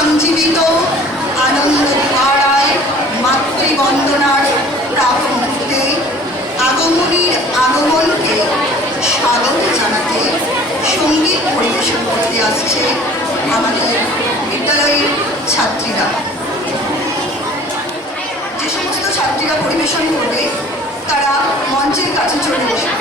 সঞ্জীবিত আনন্দ ধারায় মাতৃবন্দনার প্রাক মুহূর্তে আগমনীর আগমনকে স্বাগত জানাতে সঙ্গীত পরিবেশন করতে আসছে আমাদের বিদ্যালয়ের ছাত্রীরা। যে সমস্ত ছাত্রীরা পরিবেশন করবে তারা মঞ্চের কাছে চলে আসবে।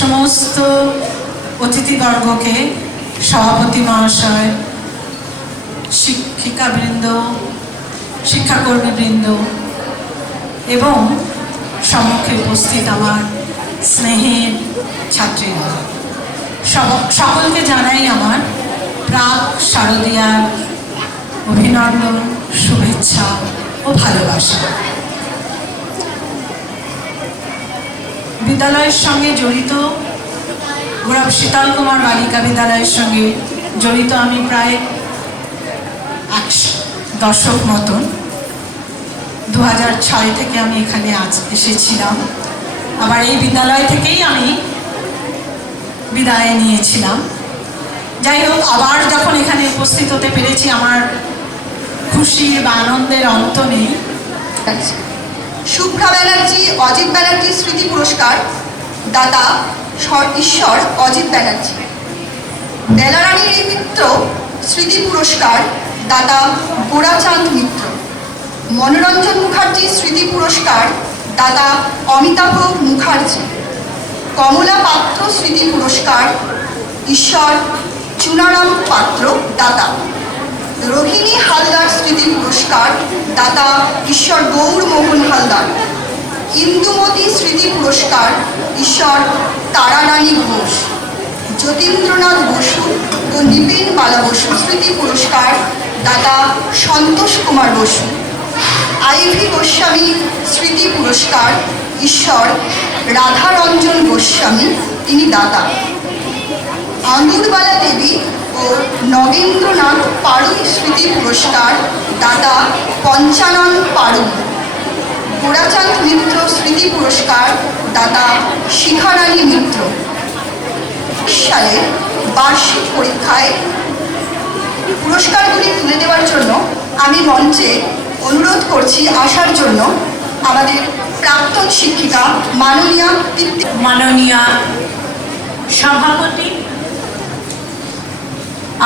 সমস্ত অতিথিবর্গকে, সভাপতি মহাশয়, শিক্ষিকাবৃন্দ, শিক্ষাকর্মীবৃন্দ এবং সম্মুখে উপস্থিত আমার স্নেহের ছাত্রীরা, সকলকে জানাই আমার প্রাক শারদীয়ার অভিনন্দন, শুভেচ্ছা ও ভালোবাসা। বিদ্যালয়ের সঙ্গে জড়িত, গৌরব শীতল কুমার বালিকা বিদ্যালয়ের সঙ্গে জড়িত আমি প্রায় 1 দশক মতন। 2006 থেকে আমি এখানে এসেছিলাম। আবার এই বিদ্যালয় থেকেই আমি বিদায় নিয়েছিলাম। যাই হোক, আবার যখন এখানে উপস্থিত হতে পেরেছি আমার খুশির বা আনন্দের অন্ত নেই। শুভ্রা ব্যানার্জি অজিত ব্যানার্জি স্মৃতি পুরস্কার দাতা ঈশ্বর অজিত ব্যানার্জি। বেলারানী মিত্র স্মৃতি পুরস্কার দাতা গোরাচাঁদ মিত্র। মনোরঞ্জন মুখার্জি স্মৃতি পুরস্কার দাতা অমিতাভ মুখার্জি। কমলা পাত্র স্মৃতি পুরস্কার ঈশ্বর চুনারাম পাত্র দাতা। রোহিণী হালদার স্মৃতি পুরস্কার দাতা ঈশ্বর গৌরমোহন হালদার। ইন্দুমতি স্মৃতি পুরস্কার ঈশ্বর তারারানী ঘোষ। যতীন্দ্রনাথ বসু ও নিপেন বালা বসু স্মৃতি পুরস্কার দাতা সন্তোষ কুমার বসু। আইভি গোস্বামী স্মৃতি পুরস্কার ঈশ্বর রাধারঞ্জন গোস্বামী, তিনি দাতা। আঙুরবালা দেবী ও নগেন্দ্রনাথ পাড়ুই স্মৃতি পুরস্কার দাতা পঞ্চানন পাড়ুই। গোরাচাঁদ মিত্র স্মৃতি পুরস্কার দাতা শিখারানী মিত্র। সালে বার্ষিক পরীক্ষায় পুরস্কারগুলি তুলে দেওয়ার জন্য আমি মঞ্চে অনুরোধ করছি আসার জন্য আমাদের প্রাক্তন শিক্ষিকা মাননীয়া সভাপতি,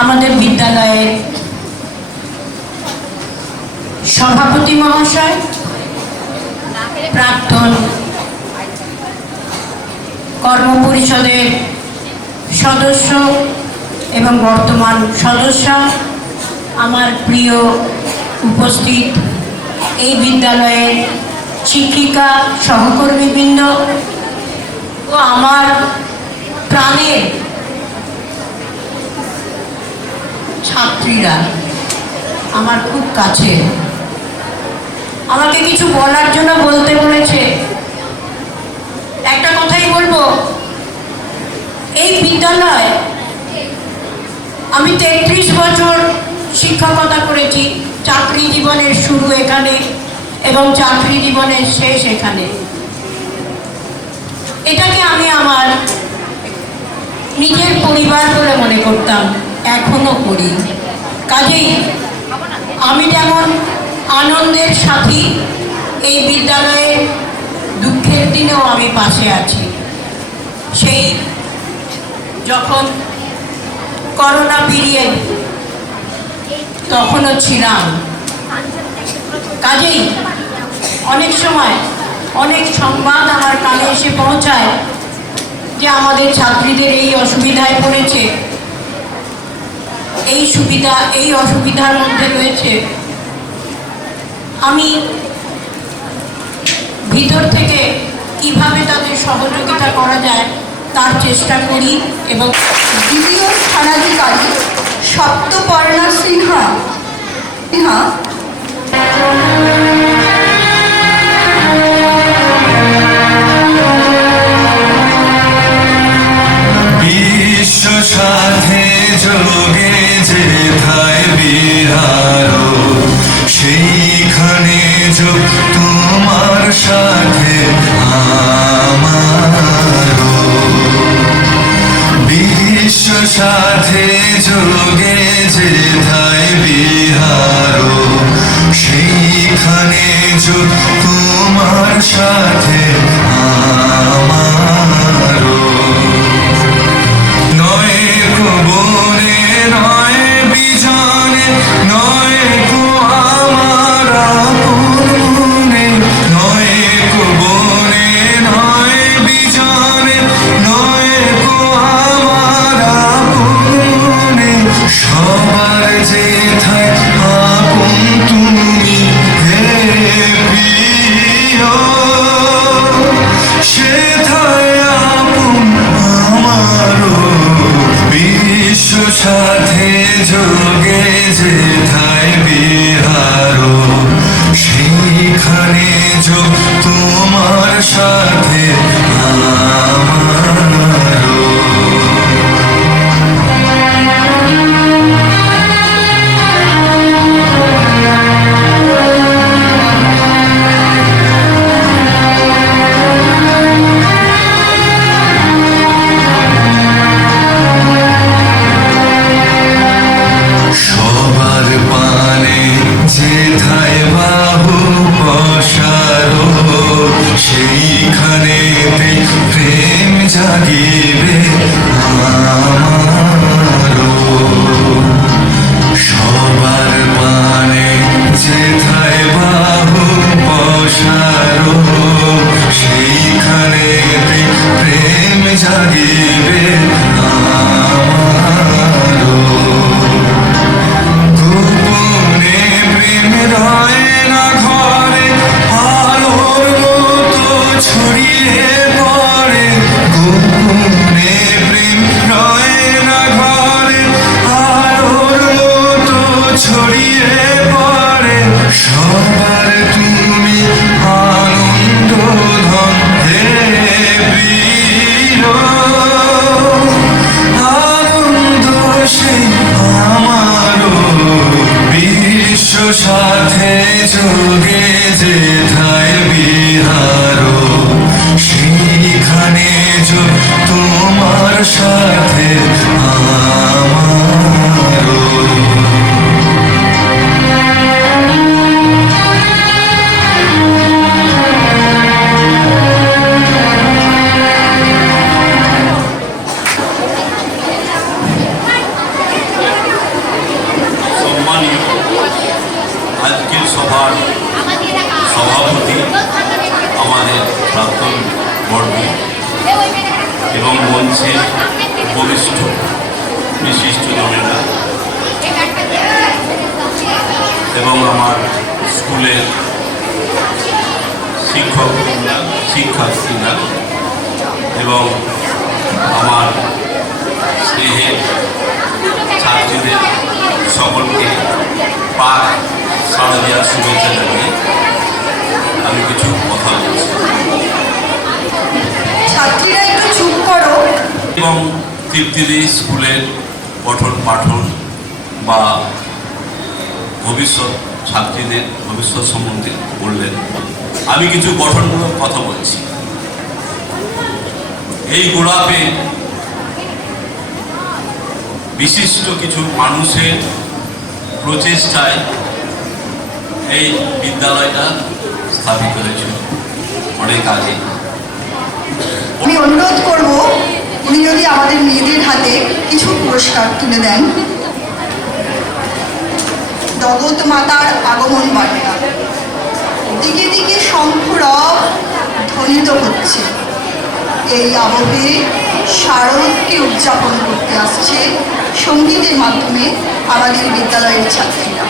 আমাদের বিদ্যালয়ের সভাপতি মহাশয়, প্রাক্তন কর্ম পরিষদের সদস্য এবং বর্তমান সদস্য, আমার প্রিয় উপস্থিত এই বিদ্যালয়ের শিক্ষিকা সহকর্মীবৃন্দ ও আমার প্রাণের ছাত্রীরা, আমার খুব কাছে, আমাকে কিছু বলার জন্য বলতে বলেছে। একটা কথাই বলবো, এই বিদ্যালয় আমি 33 বছর শিক্ষকতা করেছি। চাকরি জীবনের শুরু এখানে এবং চাকরি জীবনের শেষ এখানে। এটাকে আমি আমার নিজের পরিবার বলে মনে করতাম, এখনো করি। কাজেই আমি যেমন আনন্দের সাথী, এই বিদ্যালয়ের দুঃখের দিনেও আমি পাশে আছি। সেই যখন করোনা পিরিয়ড তখনও ছিলাম। কাজেই অনেক সময় অনেক সংবাদ আমার কানে এসে পৌঁছায় যে আমাদের ছাত্রীদের এই অসুবিধায় পড়েছে, এই অসুবিধার মধ্যে রয়েছে। আমি ভিতর থেকে কিভাবে তাদের সহযোগিতা করা যায় তার চেষ্টা করি এবং দ্বিতীয় স্থানাধিকারী সপ্তপর্ণা সিনহা বিশ্ব সাথে যোগে যেথায় বিহার, সেইখানে যোগ তোমার সাথে আমারও। বিশ্ব সাথে যোগে যেথায় বিহার, সেইখানে যোগ তোমার সাথে আমারও। নয় গো বনে নয় বিজনে, নয় গো আমার আপনে, নয় গো বনে নয় বিজনে, নয় গো আমার আপনে। সবার যেথায় আপন তুমি হে প্রিয়, সেথায় আপন আমারও। বিশ্ব সাথে যোগে যেথায় বিহার, সেইখানে যোগ তোমার সাথে আমারও। সবার পানে যেথায় বাহু পসারো, সেইখানে প্রেম জাগিবে আমারও। সবার পানে যেথায় বাহু পসারো, সেইখানে প্রেম জাগিবে আমারও। গোপনে প্রেম রয় না ঘরে, আলোর মতো ছড়িয়ে পড়ে। গোপনে প্রেম রয় না ঘরে, আলোর মতো ছড়িয়ে পড়ে। সবার তুমি আনন্দ ধন হে প্রিয়, আনন্দ সেই আমারও। বিশ্ব সাথে যোগে যেথায় বিহার, সেইখানে যোগ তোমার সাথে আমারও। সভার সভাপতি আমাদের প্রাক্তন বর্গী এবং মঞ্চের উপবিষ্ট বিশিষ্ট জনেরা এবং আমার স্কুলের শিক্ষকরা শিক্ষার্থীরা এবং আমার স্নেহের ছাত্রীদের সকলকে পাক শারদীয়ার শুভেচ্ছা জানিয়ে আমি কিছু কথা বলছি। ছাত্রীরা একটু চুপ করো। এবং তৃপ্তিদি স্কুলের পঠন পাঠন বা ভবিষ্যৎ ছাত্রীদের ভবিষ্যৎ সম্বন্ধে বললেন, আমি কিছু গঠনমূলক কথা বলছি। এই গোলাপে বিশিষ্ট কিছু মানুষের প্রচেষ্টায় এই বিদ্যালয়টা স্থাপিত হয়েছিল অনেক আগে। আমি অনুরোধ করব উনি যদি আমাদের মেয়েদের হাতে কিছু পুরস্কার তুলে দেন। জগৎ মাতার আগমন বার্তা, দিকে দিকে শঙ্খরব ধ্বনিত হচ্ছে। এই আবহে শারদকে উদযাপন করতে আসছে সঙ্গীতের মাধ্যমে আমাদের বিদ্যালয়ের ছাত্রীরা।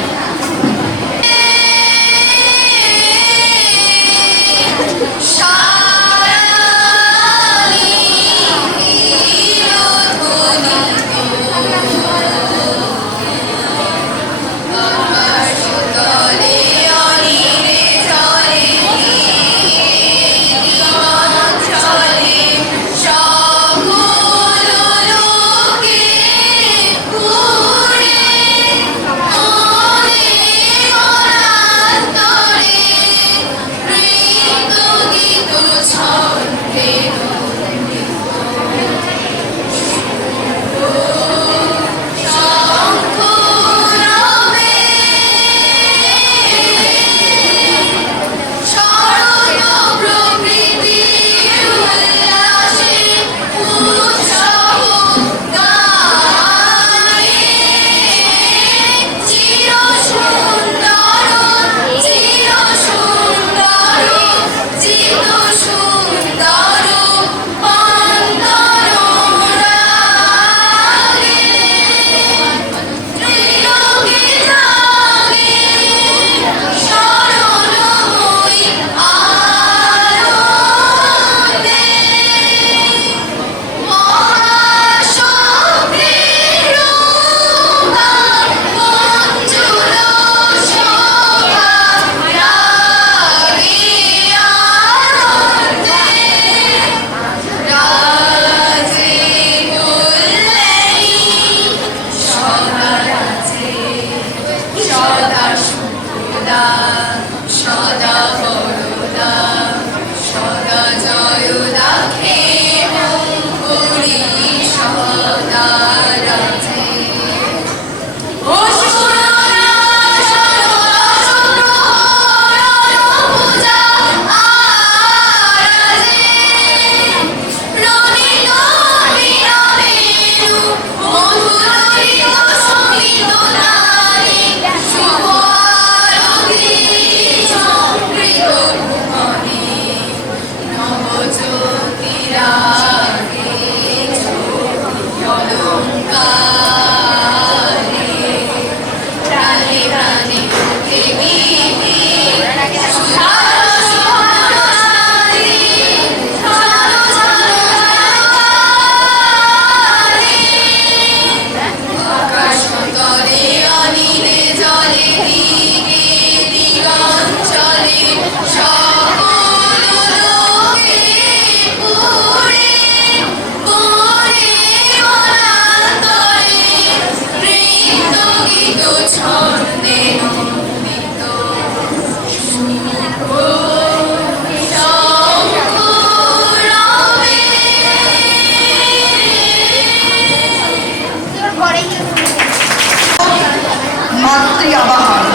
মাতৃ আবাহন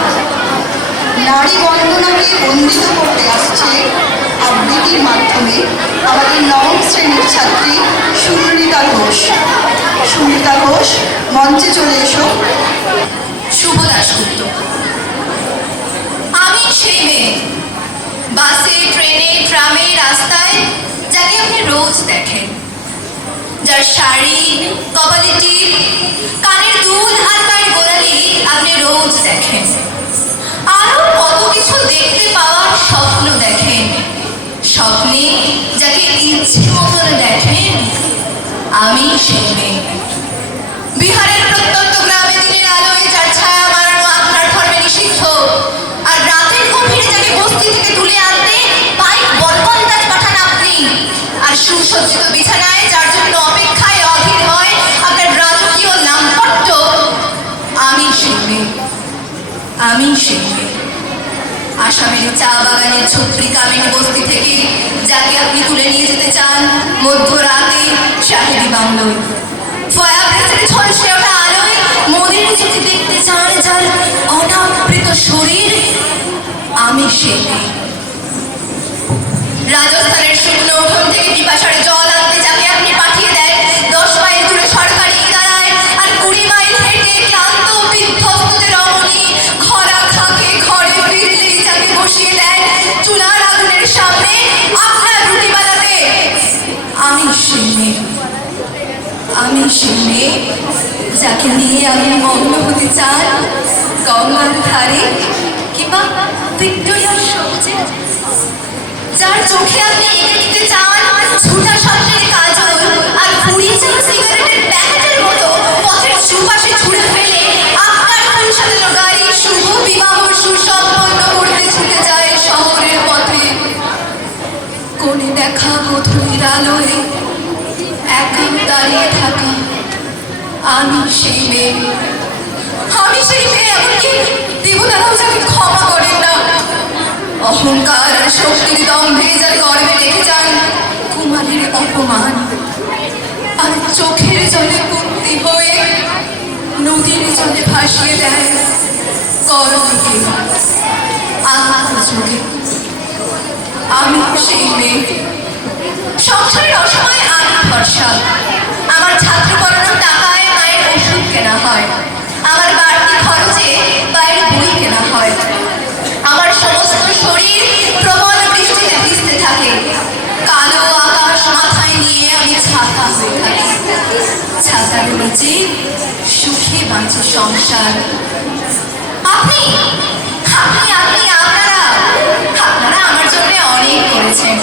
নারী বন্দনাকে বন্দিত করতে আসছে আবৃত্তির মাধ্যমে আমাদের নবম শ্রেণীর ছাত্রী সুমৃতা ঘোষ। সুমৃতা ঘোষ, মঞ্চে চলে এসো। শুভ দাশগুপ্ত। রাস্তায় যাকে আপনি রোজ দেখেন, যার শাড়ি, কপালে টিপ, কানের দুল আর পায়ের গোড়ালি আপনি রোজ দেখেন। আরো কত কিছু দেখতে পাওয়ার স্বপ্ন দেখেন, স্বপ্নে যাকে ইচ্ছে মতন দেখেন, আমি সেই মেয়ে। বিহারের প্রত্যন্ত গ্রামে দিনের আলোয় যার ছায়া মারানো আপনার ধর্মে নিষিদ্ধ, আর রাতের গভীরে যাকে বস্তি থেকে তুলে আনতে বাইক বলবন্দাজ পাঠান আপনি, আর সুসজ্জিত বিছানায় যার জন্য অপেক্ষায় অধীর হয় আপনার রাজকীয় লাম্পট্য, আমি সেই মেয়ে, আমি সেই মেয়ে। আসামের চা বাগানের ছত্রী কামিনী বস্তি থেকে যাকে আপনি তুলে নিয়ে যেতে চান মধ্যরাতে শাহেরি বাংলোয়, ফয়াব্রেসের ঝলসে ওঠা আলোয় মনের চোখে দেখতে চান যার অনাবৃত শরীর, আমি সেই মেয়ে। রাজস্থানের শুকনো উঠোন থেকে পিপাসার জল আনতে যাকে আপনি পাঠিয়ে দেন 10 মাইল দূরে সরকারি ইদারায়, আর 20 মাইল হেঁটে ক্লান্ত বিধ্বস্তদের রমণী খরা খাকে ঘরে ফিরলেই যাকে বসিয়ে দেন চুলার আগুনের সামনে আপনার রুটি বানাতে, আমি সেই মেয়ে, আমি সেই মেয়ে যাকে নিয়ে আপনি মগ্ন হতে চান গঙ্গার ধারে কিংবা ভিক্টোরিয়ার সবুজে, যার চোখে আপনি এঁকে দিতে চান ঝুটা স্বপ্নের কাজল, আর 20 জন সিগারেটের প্যাকেটের মতো পথের দুপাশে ছুঁড়ে ফেলে আপনার ফুল সাজানো গাড়ি শুভ বিবাহ সুসম্পন্ন করতে ছুটে যায় শহরের পথে। কোণে দেখা গধূলির আলোয় একা দাঁড়িয়ে থাকা, আমি সেই মেয়ে, আমি সেই মেয়ে। এমনকি দেবতারাও যাকে ক্ষমা করেন না, অহংকার আর শক্তির দম্ভে যার গর্বে রেখে যান কুমারের অপমান, আর চোখের জলে কুন্তি হয়ে নদীর জলে ভাসিয়ে দেয় কর্মকে আত্মযোগে, আমি সেই মেয়ে। সংসারের অসময়ে আমি ভরসা, আমার ছাত্র পড়ানোর টাকায় মায়ের ওষুধ কেনা হয়, আমার বাড়তি খরচে বাইরে বই কেনা হয়, আমার সমস্ত শরীর প্রবল বৃষ্টিতে ভিজতে থাকে, কালো আকাশ মাথায় নিয়ে আমি ছাতা হয়ে থাকি, ছাতার নিচে সুখে বাঁচে সংসার। আপনি আপনি আপনি আপনারা আপনারা আমার জন্য অনেক করেছেন,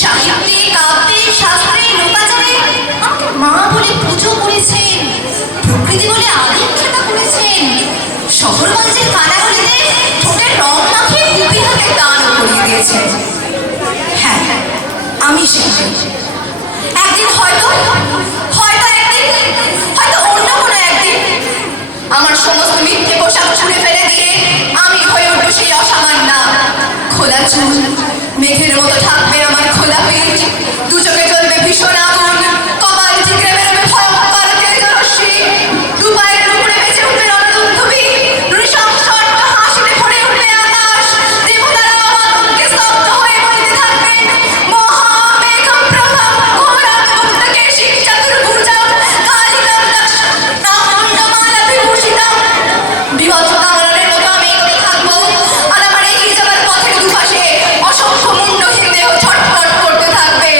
সাহিত্যে, কাব্যে, শাস্ত্রে, লোকাচারে আমাকে মা বলে পুজো করেছেন, প্রকৃতি বলে আদিক্ষেতা করেছেন, শহরগঞ্জের কানাগলিতে ঠোঁটের রং মাখিয়ে কুপি হাতে দানও করিয়ে দিয়েছেন। হ্যাঁ, আমি সেই একদিন হয়তো অন্য কোনো একদিন আমার সমস্ত মিথ্যে পোশাক ছুঁড়ে ফেলে দিয়ে আমি হয়ে উঠবো সেই অসামান্যা। খোলা চুল, মেঘের মতো থাকবে আমার খোলা পিঠ, দু চোখে জ্বলবে ভীষণ আগুন, কপাল ঠিকরে বেরোবে ভয়ঙ্কর তেজরশ্মি, দু পায়ের উপরে বেঁচে উঠবে রণদুন্ধুবি, নৃশংস হাসিতে ভরে উঠবে আকাশ, দেবতারা আমার মুখে স্তব্ধ হয়ে বলতে থাকবেন মহামেঘম প্রভম ঘোরাম মুক্তকেশী চতুর্ভুজম কালিকাম নামণ্ডমালা বিভূষিতম। বিভৎস কামরানের মতো আমি এগোতে থাকবো, আর আমার এগিয়ে যাবার পথের দুপাশে অসংখ্য মুন্ডহীন দেহ ছটফট করতে থাকবে।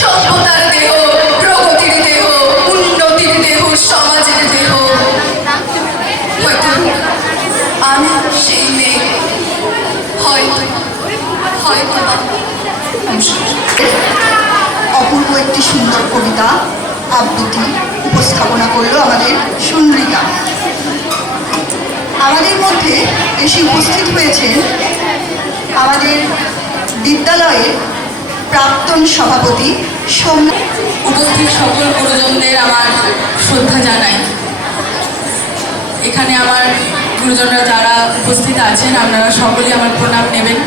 সভ্যতার দেহ, প্রগতির দেহ, উন্নতির দেহ, সমাজের দেহ। হয়তো আমি সেই মেয়ে, হয়তো বা অপূর্ব একটি সুন্দর কবিতা আবৃত্তি উপস্থাপনা করলো আমাদের সুন্দরিকা। আমাদের মধ্যে এসে উপস্থিত হয়েছেন আমাদের বিদ্যালয়ের প্রাক্তন সভাপতি সোমনাথ। উপস্থিত সকল গুরুজনদের আমার শ্রদ্ধা জানাই। এখানে আমার গুরুজনরা যারা উপস্থিত আছেন আপনারা সকলেই আমার প্রণাম নেবেন।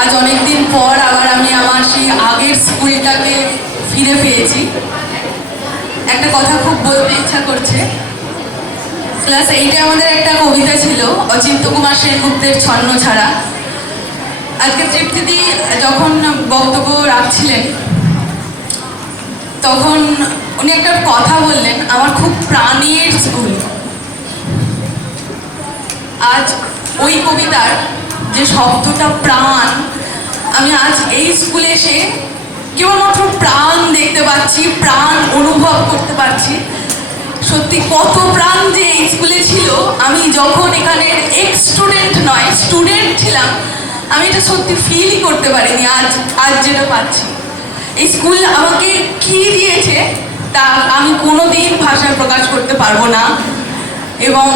আজ অনেকদিন পর আবার আমি আমার সেই আগের স্কুলটাকে ফিরে পেয়েছি। একটা কথা খুব বলতে ইচ্ছা করছে। ক্লাস 8-এ আমাদের একটা কবিতা ছিল অচিন্ত কুমার সেনগুপ্তের ছন্ন ছাড়া। আজকে তৃপ্তিদি যখন বক্তব্য রাখছিলেন তখন উনি একটা কথা বললেন, আমার খুব প্রাণের স্কুল। আজ ওই কবিতার যে শব্দটা প্রাণ, আমি আজ এই স্কুলে এসে কেবলমাত্র প্রাণ দেখতে পাচ্ছি, প্রাণ অনুভব করতে পারছি। সত্যি কত প্রাণ যে এই স্কুলে ছিল, আমি যখন এখানের এক্স স্টুডেন্ট নয় স্টুডেন্ট ছিলাম, আমি এটা সত্যি ফিলই করতে পারিনি আজ যেটা পাচ্ছি। এই স্কুল আমাকে কি দিয়েছে তা আমি কোনোদিন ভাষায় প্রকাশ করতে পারবো না। এবং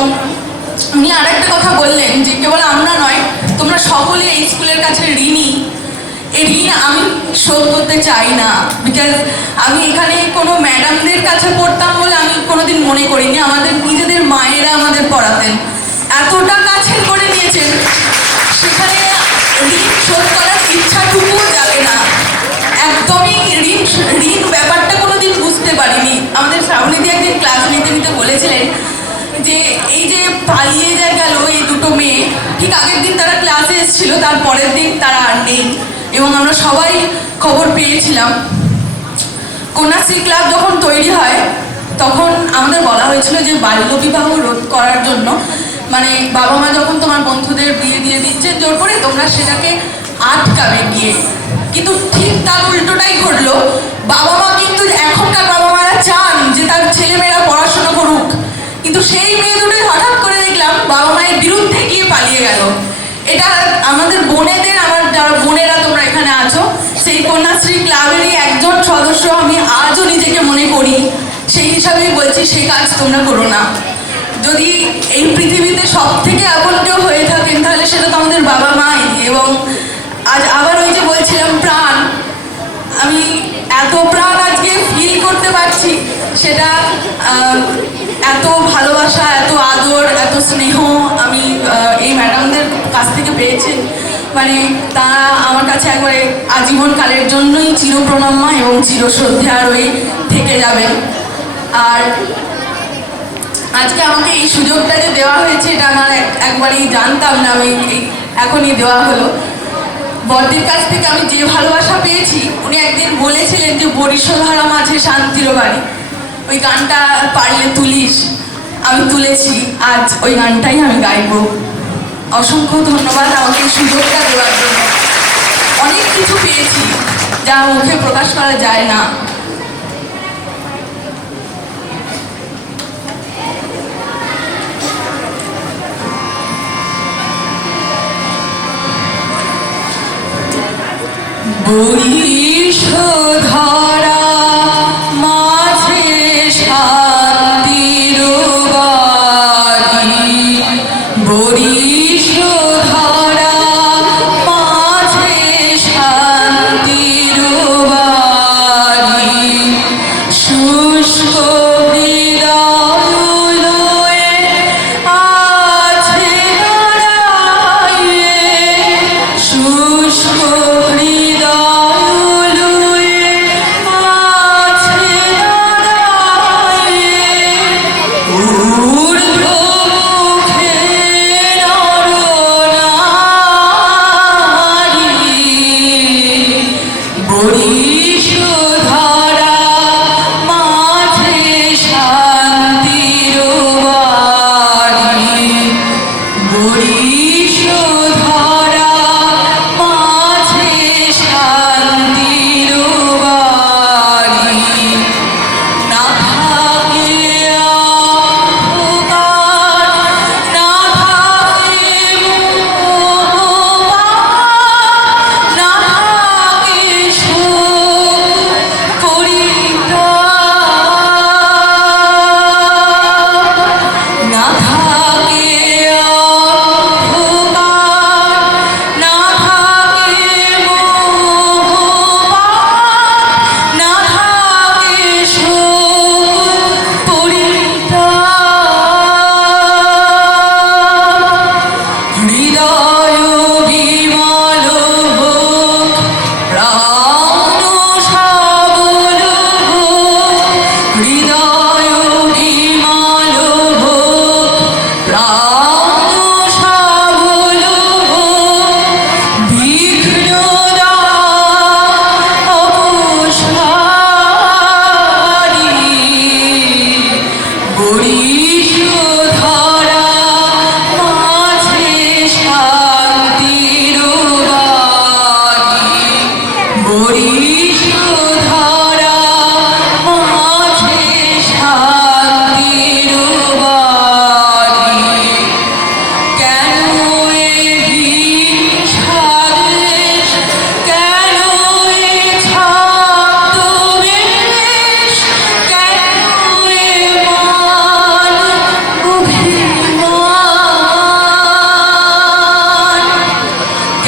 উনি আর একটা কথা বললেন যে কেবল আমরা নয়, তোমরা সকলে এই স্কুলের কাছে ঋণী। এই ঋণ আমি শোধ করতে চাই না, বিকজ আমি এখানে কোনো ম্যাডামদের কাছে পড়তাম বলে আমি কোনোদিন মনে করিনি। আমাদের নিজেদের মায়েরা আমাদের পড়াতেন, এতটা কাছের করে নিয়েছেন, সেখানে ঋণ শোধ করার ইচ্ছাটুকুও যাবে না। একদমই ঋণ ব্যাপারটা কোনোদিন বুঝতে পারিনি। আমাদের শ্রাবণীদি একদিন ক্লাস নিতে নিতে বলেছিলেন যে এই যে পালিয়ে গেল এই দুটো মেয়ে, ঠিক আগের দিন তারা ক্লাসে এসেছিল, তার পরের দিন তারা আর নেই। এবং আমরা সবাই খবর পেয়েছিলাম। কন্যাশ্রী ক্লাব যখন তৈরি হয় তখন আমাদের বলা হয়েছিল যে বাল্যবিবাহ রোধ করার জন্য, মানে বাবা মা যখন তোমার বন্ধুদের বিয়ে দিয়ে দিচ্ছেন জোর করে, তোমরা সেটাকে আটকাবে গিয়ে। কিন্তু ঠিক তার উল্টোটাই ঘটলো। বাবা মা কিন্তু এখনকার বাবা মারা চান যে তার ছেলেমেয়েরা পড়াশোনা করুক, কিন্তু সেই মেয়ে দুটোই হঠাৎ করে দেখলাম বাবা মায়ের বিরুদ্ধে গিয়ে পালিয়ে গেল। এটা আমাদের বোনেদের, আমার যারা বোনেরা তোমরা এখানে আছো, সেই কন্যাশ্রী ক্লাবেরই একজন সদস্য আমি আজও নিজেকে মনে করি। সেই হিসাবেই বলছি, সেই কাজ তোমরা করো না। যদি এই পৃথিবীতে সব থেকে আপন কেউ হয়ে থাকেন তাহলে সেটা তো আমাদের বাবা মাই। এবং আজ আবার ওই যে বলছিলাম প্রাণ, আমি এত প্রাণ আজকে ফিল করতে পারছি, সেটা এত ভালোবাসা, এত আদর, এত স্নেহ আমি এই ম্যাডামদের কাছ থেকে পেয়েছি। মানে তারা আমার কাছে একবারে আজীবনকালের জন্যই চিরপ্রণাম্য এবং চিরশ্রদ্ধা রয়ে থেকে যাবেন। আর আজকে আমাকে এই সুযোগটা যে দেওয়া হয়েছে এটা আমার একবারেই জানতাম না, আমি এখনই দেওয়া হলো। বড়দির কাছ থেকে আমি যে ভালোবাসা পেয়েছি, উনি একদিন বলেছিলেন যে বরিশধারা মাঝে শান্তির বাড়ি, ওই গানটা পারলে তুলিস। আমি তুলেছি, আজ ওই গানটাই আমি গাইব। অসংখ্য ধন্যবাদ আমাকে এই সুযোগটা দেওয়ার জন্য। অনেক কিছু পেয়েছি যা মুখে প্রকাশ করা যায় না। বরিশধারা মাঝে শান্তির বাড়ি, বরিশধারা মাঝে শান্তির বাড়ি, শুষ্ক হৃদয় লয়ে আছে দাঁড়াইয়ে, শুষ্ক হৃদয় লয়ে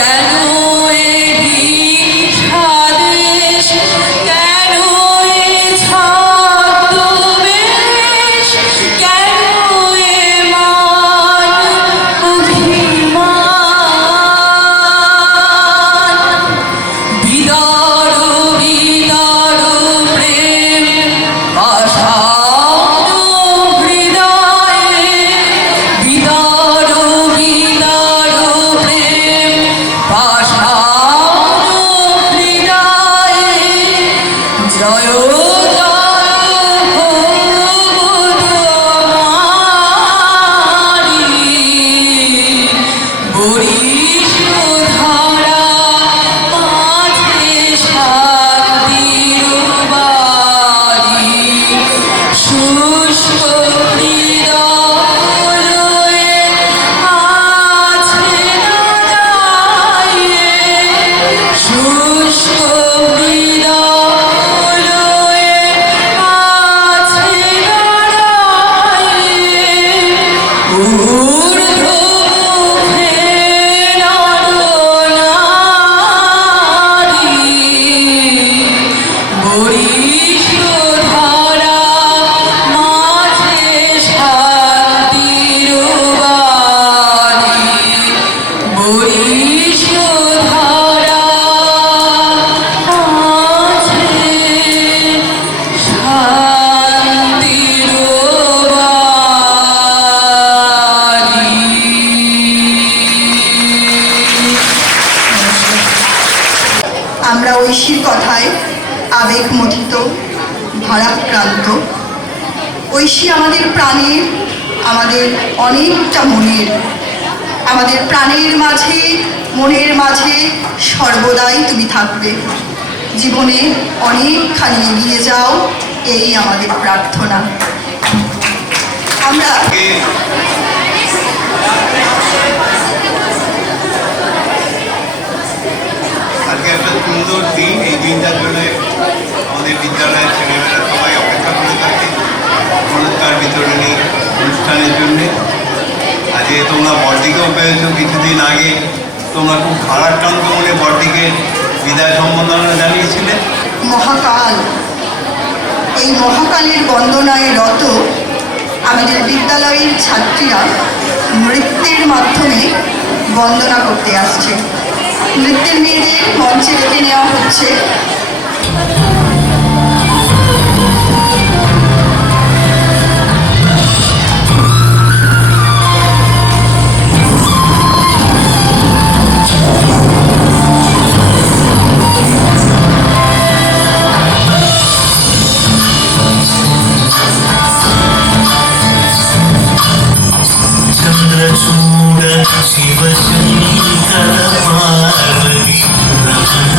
কেন এ দ্বিধাদেশ, কেন এ ছদ্মবেশ, কেন এ মান অভিমান? বিদর বিদর প্রেম পাষাণ হৃদয়ে, বিদর বিদর প্রেম পাষাণ হৃদয়ে, জয় জয় হোক তোমারি, বরিশ ধরা মাঝে শান্তির বাড়ি, শুষ্ক হৃদয়ে আছে না দাঁড়িয়ে, শুষ্ক হৃদয়ে আছে না দাঁড়িয়ে, ঊর্ধ্ব মুখে নরনারী, বরিশ ধরা মাঝে শান্তির বাণী, বরিশ ধরা মাঝে শান্তির বাণী। আমরা ঐশীর কথায় আবেগমথিত, ভারাক্রান্ত। ঐশী আমাদের প্রাণের, আমাদের অনেকটা মনের, আমাদের প্রাণের মাঝে, মনের মাঝে সর্বদাই তুমি থাকবে। জীবনে অনেকখানি এগিয়ে যাও, এই আমাদের প্রার্থনা। আমরা আজকে একটা সুন্দর দিন, এই দিনটার জন্য আমাদের বিদ্যালয়ের ছেলেমেয়েরা সবাই অপেক্ষা করে থাকে পুরস্কার বিতরণী অনুষ্ঠানের জন্যে। আজকে তোমরা বড়দিকেও পেয়েছো, কিছুদিন আগে তোমরা খুব ভারাক্রান্ত মনে বড়দিকে বিদায় সম্বর্ধনা জানিয়েছিলে। মহাকাল, এই মহাকালের বন্দনায় রত আমাদের বিদ্যালয়ের ছাত্রীরা নৃত্যের মাধ্যমে বন্দনা করতে আসছে। নৃত্যের মেয়েদের মঞ্চে ডেকে নেওয়া হচ্ছে। चंद्रचूड शिवशंकर पार्वती रमण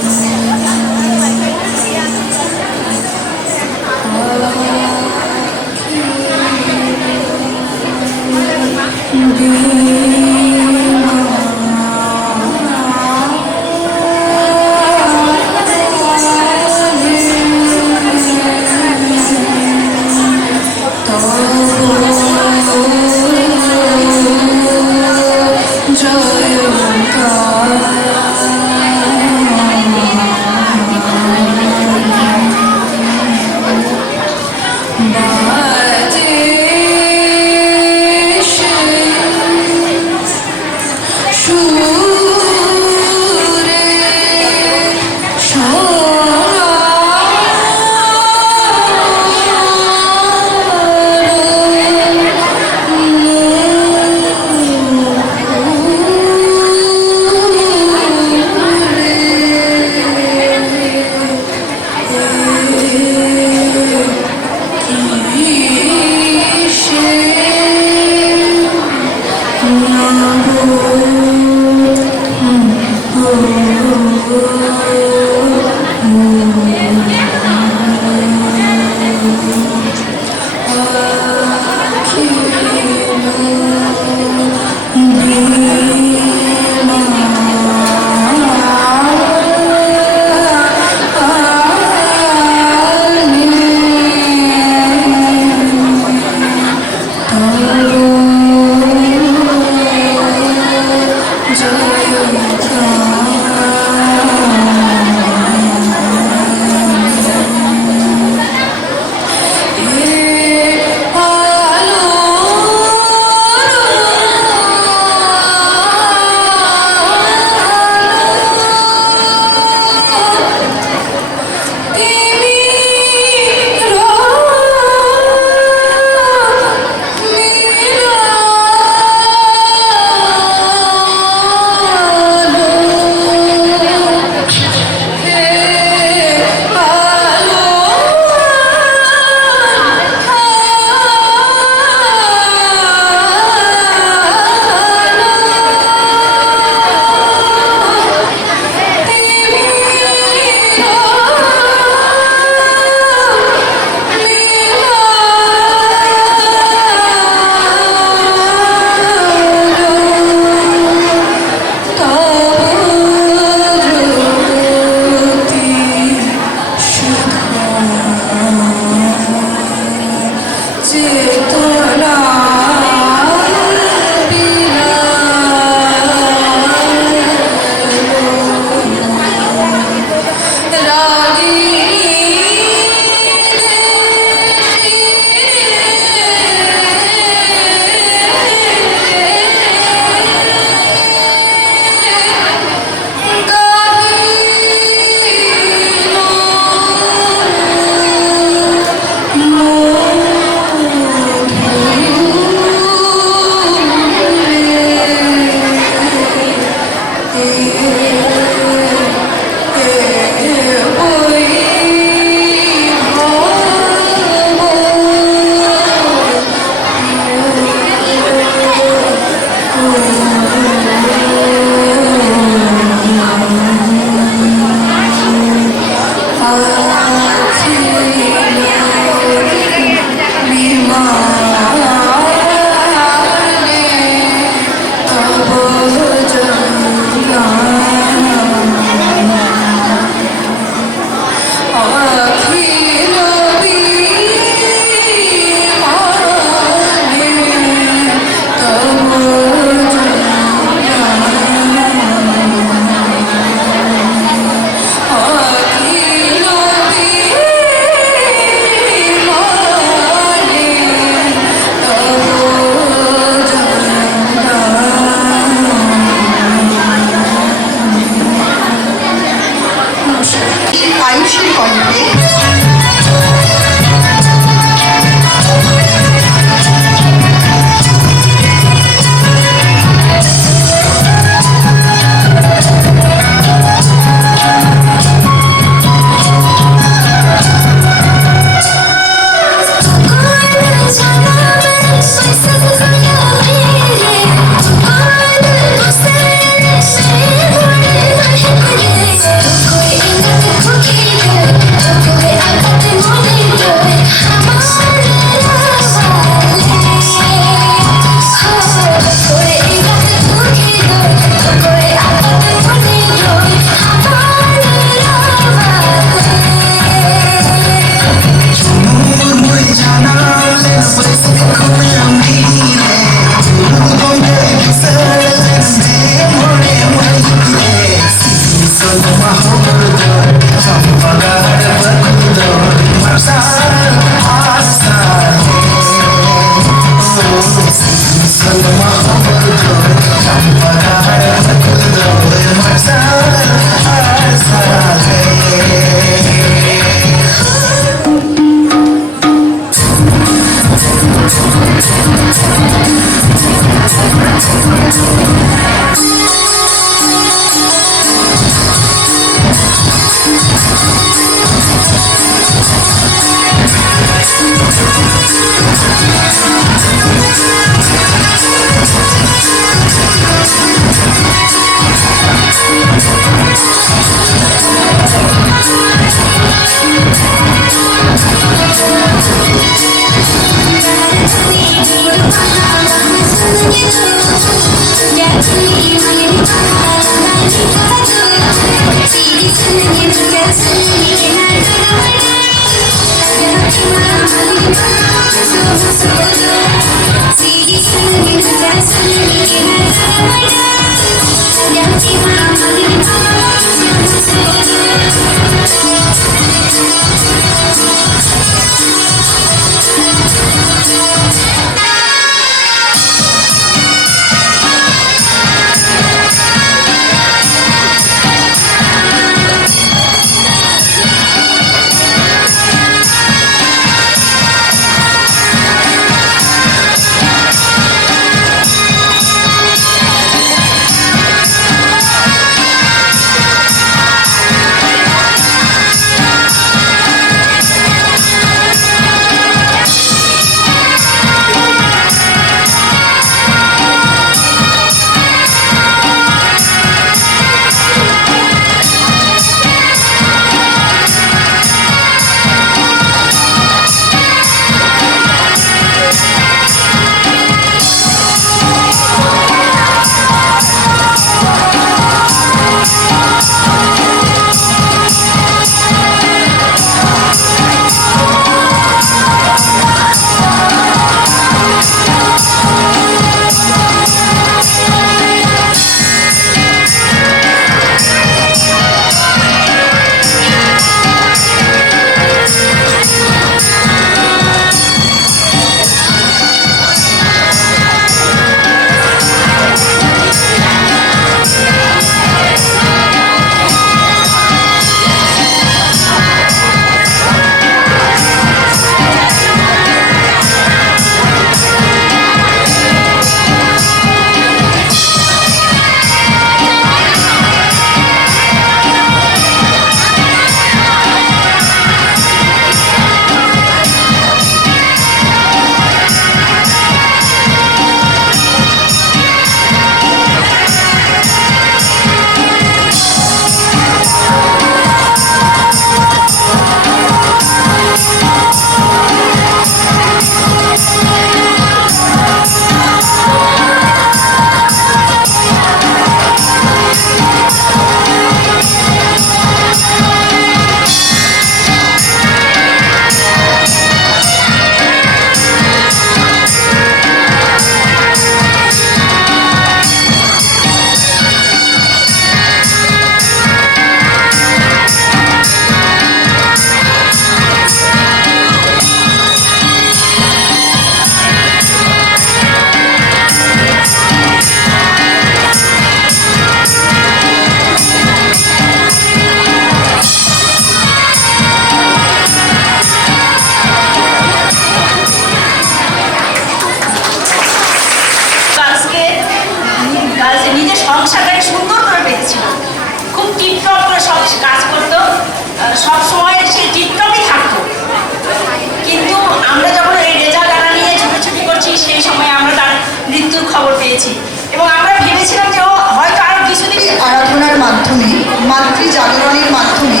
পেয়েছি এবং আমরা ভেবেছিলাম যে ও হয়তো আরো কিছুদিন আরাধনার মাধ্যমে মাতৃ জাগরণের মাধ্যমে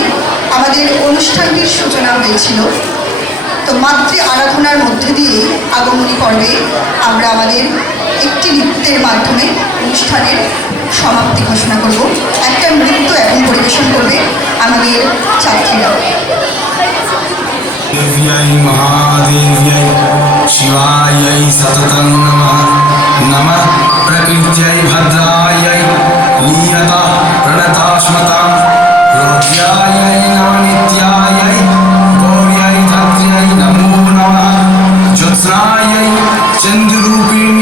আমাদের অনুষ্ঠানটির সূচনা হয়েছিল। তো মাতৃ আরাধনার মধ্যে দিয়ে আগমনী পর্বে আমরা আমাদের একটি নৃত্যের মাধ্যমে অনুষ্ঠানের সমাপ্তি ঘোষণা করব। একটা নৃত্য এখন পরিবেশন করবে আমাদের ছাত্রীরা। देव्यै महादेव्यै शिवायै सततं नमः नमः प्रकृत्यै भद्रायै लीयता प्रणतास्मतां रोध्यायै नवनित्यायै गौर्यै धात्र्यै नमो नमः ज्योत्स्नायै चन्द्ररूपिणी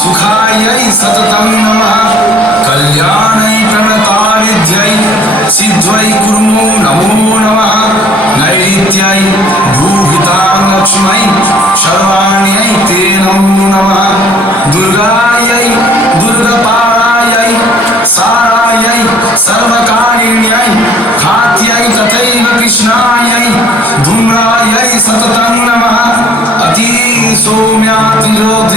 सुखायै सततं नमः कल्याणै प्रणताविद्यै सिद्ध्यै कुर्मो नमो नमः नैऋत्यै भूहितां लक्ष्मै सर्वाण्यै ते नमो नमः दुर्गायै दुर्गपारायै सारायै सर्वकारिण्यै खात्यै तथैव कृष्णायै धूम्रायै सततं नमः अति सौम्यातिरोध